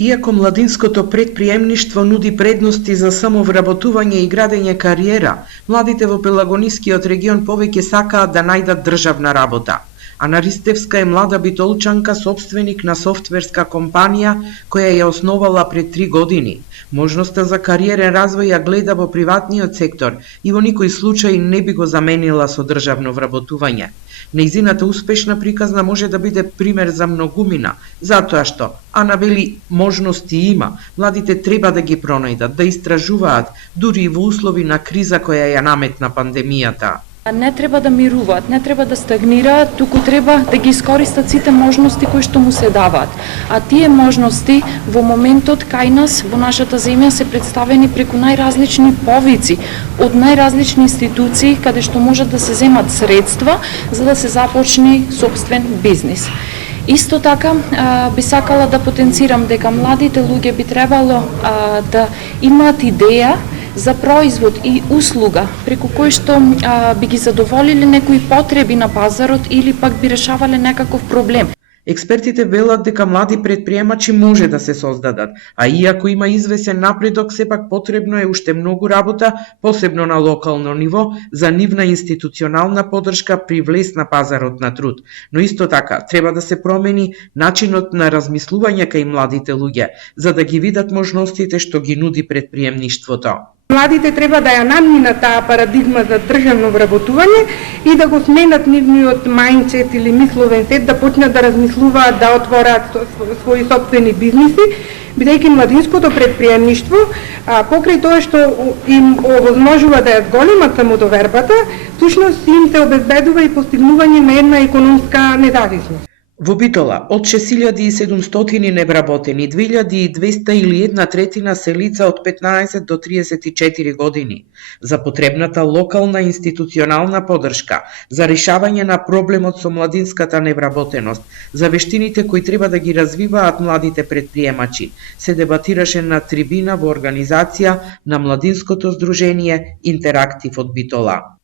Иако младинското предприемништво нуди предности за самовработување и градење кариера, младите во Пелагонискиот регион повеќе сакаат да најдат државна работа. Ана Ристевска е млада битолчанка, сопственик на софтверска компанија која ја основала пред 3 години. Можноста за кариерен развој ја гледа во приватниот сектор и во никој случај не би го заменила со државно вработување. Нејзината успешна приказна може да биде пример за многумина, затоа што Ана вели можности има, младите треба да ги пронајдат, да истражуваат, дури и во услови на криза која ја наметна пандемијата. Не треба да мируваат, не треба да стагнираат, туку треба да ги искористат сите можности кои што му се даваат. А тие можности во моментот кај нас, во нашата земја, се представени преку најразлични повици од најразлични институции каде што можат да се земат средства за да се започне сопствен бизнис. Исто така би сакала да потенцирам дека младите луѓе би требало да имаат идеја за производ и услуга преку кој што би ги задоволиле некои потреби на пазарот или пак би решавале некаков проблем. Експертите велат дека млади предприемачи може да се создадат, а иако има извесен напредок, сепак потребно е уште многу работа, посебно на локално ниво, за нивна институционална подршка при влез на пазарот на труд. Но исто така, треба да се промени начинот на размислување кај младите луѓе, за да ги видат можностите што ги нуди предприемништвото. Младите треба да ја наминат таа парадигма за државно вработување и да го сменат нивниот мајндсет или мисловен сет, да почнат да размислуваат да отвораат своји сопствени бизниси, бидејќи младинското предприемништво, покрај тоа што им овозможува да ја зголемат самодовербата, всушност им се обезбедува и постигнување на една економска независност. Во Битола, од 6700 невработени, 2200 или 1/3 се лица од 15 до 34 години. За потребната локална институционална подршка, за решавање на проблемот со младинската невработеност, за вештините кои треба да ги развиваат младите предприемачи, се дебатираше на трибина во организација на Младинското здружение Интерактив од Битола.